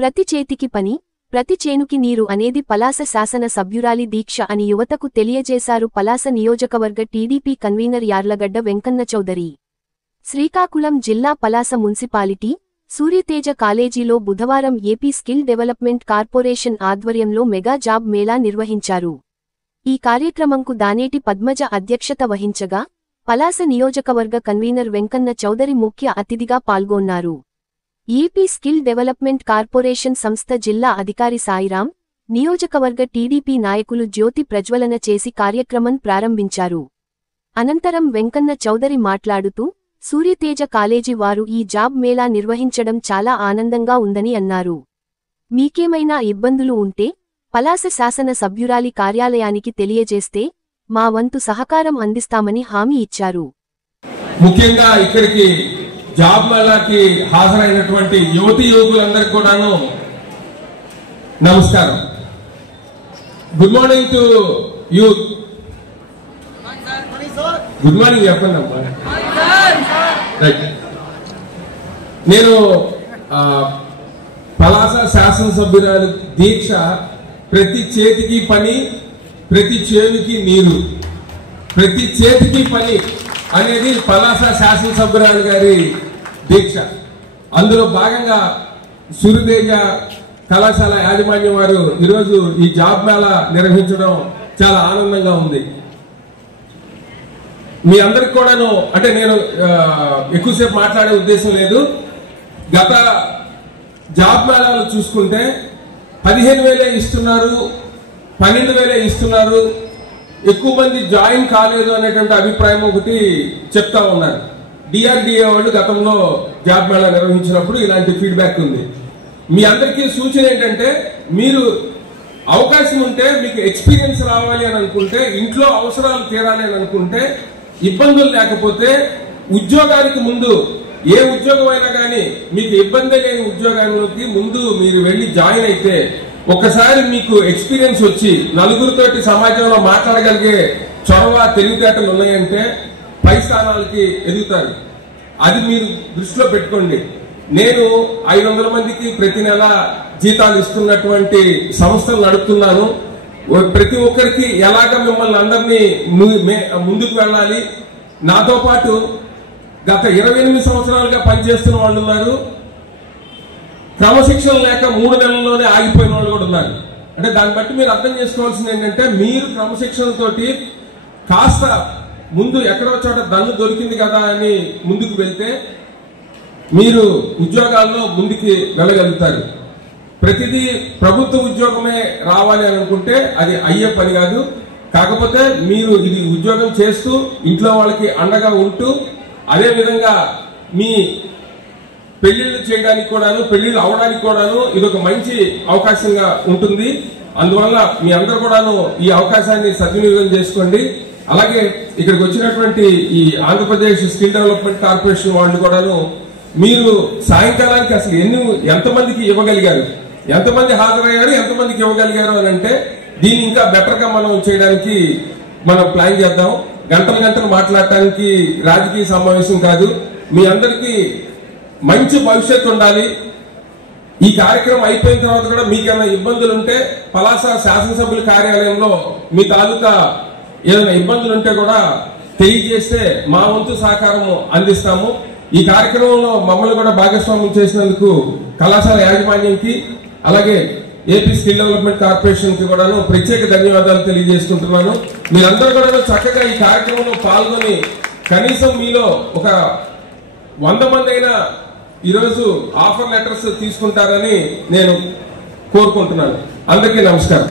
ప్రతి చేతికి పని, ప్రతి చేనుకి నీరు అనేది పలాస శాసన సభ్యురాలి దీక్ష అని యువతకు తెలియజేశారు పలాస నియోజకవర్గ టీడీపీ కన్వీనర్ యార్లగడ్డ వెంకన్న చౌదరి. శ్రీకాకుళం జిల్లా పలాస మున్సిపాలిటీ, సూర్యతేజ కాలేజీలో బుధవారం ఏపీ స్కిల్ డెవలప్మెంట్ కార్పొరేషన్ ఆధ్వర్యంలో మెగా జాబ్ మేళా నిర్వహించారు. ఈ కార్యక్రమంకు దానేటి పద్మజ అధ్యక్షత వహించగా, పలాస నియోజకవర్గ కన్వీనర్ వెంకన్న చౌదరి ముఖ్య అతిథిగా పాల్గొన్నారు. ఏపీ స్కిల్ డెవలప్మెంట్ కార్పొరేషన్ సంస్థ జిల్లా అధికారి సాయిరాం, నియోజకవర్గ టీడీపీ నాయకులు జ్యోతి ప్రజ్వలన చేసి కార్యక్రమం ప్రారంభించారు. అనంతరం వెంకన్న చౌదరి మాట్లాడుతూ, సూర్యతేజ కాలేజీ వారు ఈ జాబ్ మేళా నిర్వహించడం చాలా ఆనందంగా ఉందని అన్నారు. మీకేమైనా ఇబ్బందులు ఉంటే పలాస శాసన సభ్యురాలి కార్యాలయానికి తెలియజేస్తే మా వంతు సహకారం అందిస్తామని హామీ ఇచ్చారు. ముఖ్యంగా ఇక్కడికి జాబ్ మేళాకి హాజరైనటువంటి యువతి యువకులందరికీ కూడాను నమస్కారం. Good morning to youth. Good morning చెప్పండి అమ్మా. రైట్. నేను పలాస శాసనసభ్యురాలు దీక్ష ప్రతి చేతికి పని, ప్రతి చేతికి నీరు, ప్రతి చేతికి పని అనేది పలాస శాసనసభ్యురాలు గారి దీక్ష. అందులో భాగంగా సూర్యతేజ కళాశాల యాజమాన్యం వారు ఈరోజు ఈ జాబ్ మేళా నిర్వహించడం చాలా ఆనందంగా ఉంది. మీ అందరికి కూడాను అంటే నేను ఎక్కువసేపు మాట్లాడే ఉద్దేశం లేదు. గత జాబ్ మేళాలు చూసుకుంటే 15,000 ఇస్తున్నారు, 12,000 ఇస్తున్నారు, ఎక్కువ మంది జాయిన్ కాలేదు అనేటువంటి అభిప్రాయం ఒకటి చెప్తా ఉన్నారు. డిఆర్డిఏ వాళ్ళు గతంలో జాబ్ మేళా నిర్వహించినప్పుడు ఇలాంటి ఫీడ్బ్యాక్ ఉంది. మీ అందరికీ సూచన ఏంటంటే, మీరు అవకాశం ఉంటే, మీకు ఎక్స్పీరియన్స్ రావాలి అని అనుకుంటే, ఇంట్లో అవసరాలు తీరాలి అని అనుకుంటే, ఇబ్బందులు లేకపోతే ఉద్యోగానికి ముందు ఏ ఉద్యోగం అయినా కానీ మీకు ఇబ్బంది లేని ఉద్యోగానికి ముందు మీరు వెళ్లి జాయిన్ అయితే ఒక్కసారి మీకు ఎక్స్పీరియన్స్ వచ్చి నలుగురితోటి సమాజంలో మాట్లాడగలిగే చొరవ తెలివితేటలు ఉన్నాయంటే పై స్థానాలకి ఎదుగుతారు. అది మీరు దృష్టిలో పెట్టుకోండి. నేను 500 మందికి ప్రతి నెల జీతాలు ఇస్తున్నటువంటి సంస్థలు నడుపుతున్నాను. ప్రతి ఒక్కరికి ఎలాగ మిమ్మల్ని అందరినీ ముందుకు వెళ్ళాలి. నాతో పాటు గత 28 సంవత్సరాలుగా పనిచేస్తున్న వాళ్ళు ఉన్నారు. క్రమశిక్షణ లేక 3 నెలల్లోనే ఆగిపోయిన వాళ్ళు కూడా ఉన్నారు. అంటే దాన్ని బట్టి మీరు అర్థం చేసుకోవాల్సింది ఏంటంటే, మీరు క్రమశిక్షణతోటి కాస్త ముందు ఎక్కడో చోట దన్ను దొరికింది కదా అని ముందుకు వెళ్తే మీరు ఉద్యోగాల్లో ముందుకి వెళ్ళగలుగుతారు. ప్రతిదీ ప్రభుత్వ ఉద్యోగమే రావాలి అని అనుకుంటే అది అయ్యే పని కాదు. కాకపోతే మీరు ఇది ఉద్యోగం చేస్తూ ఇంట్లో వాళ్ళకి అండగా ఉంటూ, అదే విధంగా మీ పెళ్లిళ్ళు చేయడానికి కూడాను, పెళ్లిళ్ళు అవడానికి కూడాను ఇది ఒక మంచి అవకాశంగా ఉంటుంది. అందువల్ల మీ అందరూ కూడాను ఈ అవకాశాన్ని సద్వినియోగం చేసుకోండి. అలాగే ఇక్కడికి వచ్చినటువంటి ఈ ఆంధ్రప్రదేశ్ స్కిల్ డెవలప్మెంట్ కార్పొరేషన్ వాళ్ళు కూడాను మీరు సాయంకాలానికి అసలు ఎంతమందికి ఇవ్వగలిగారు, ఎంతమంది హాజరయ్యారు, ఎంతమందికి ఇవ్వగలిగారు అని అంటే దీన్ని ఇంకా బెటర్ గా మనం చేయడానికి మనం ప్లాన్ చేద్దాం. గంటలు మాట్లాడటానికి రాజకీయ సమావేశం కాదు. మీ అందరికీ మంచి భవిష్యత్తు ఉండాలి. ఈ కార్యక్రమం అయిపోయిన తర్వాత కూడా మీకేమైనా ఇబ్బందులు ఉంటే పలాస శాసనసభ్యుల కార్యాలయంలో మీ తాలూకా ఏదైనా ఇబ్బందులు ఉంటే కూడా తెలియజేస్తే మా వంతు సహకారం అందిస్తాము. ఈ కార్యక్రమంలో మమ్మల్ని కూడా భాగస్వామ్యం చేసినందుకు కళాశాల యాజమాన్యంకి, అలాగే ఏపీ స్కిల్ డెవలప్మెంట్ కార్పొరేషన్ కి కూడా ప్రత్యేక ధన్యవాదాలు తెలియజేసుకుంటున్నాను. మీరందరూ కూడా చక్కగా ఈ కార్యక్రమంలో పాల్గొని కనీసం మీలో ఒక 100 మంది అయినా ఈరోజు ఆఫర్ లెటర్స్ తీసుకుంటారని నేను కోరుకుంటున్నాను. అందరికీ నమస్కారం.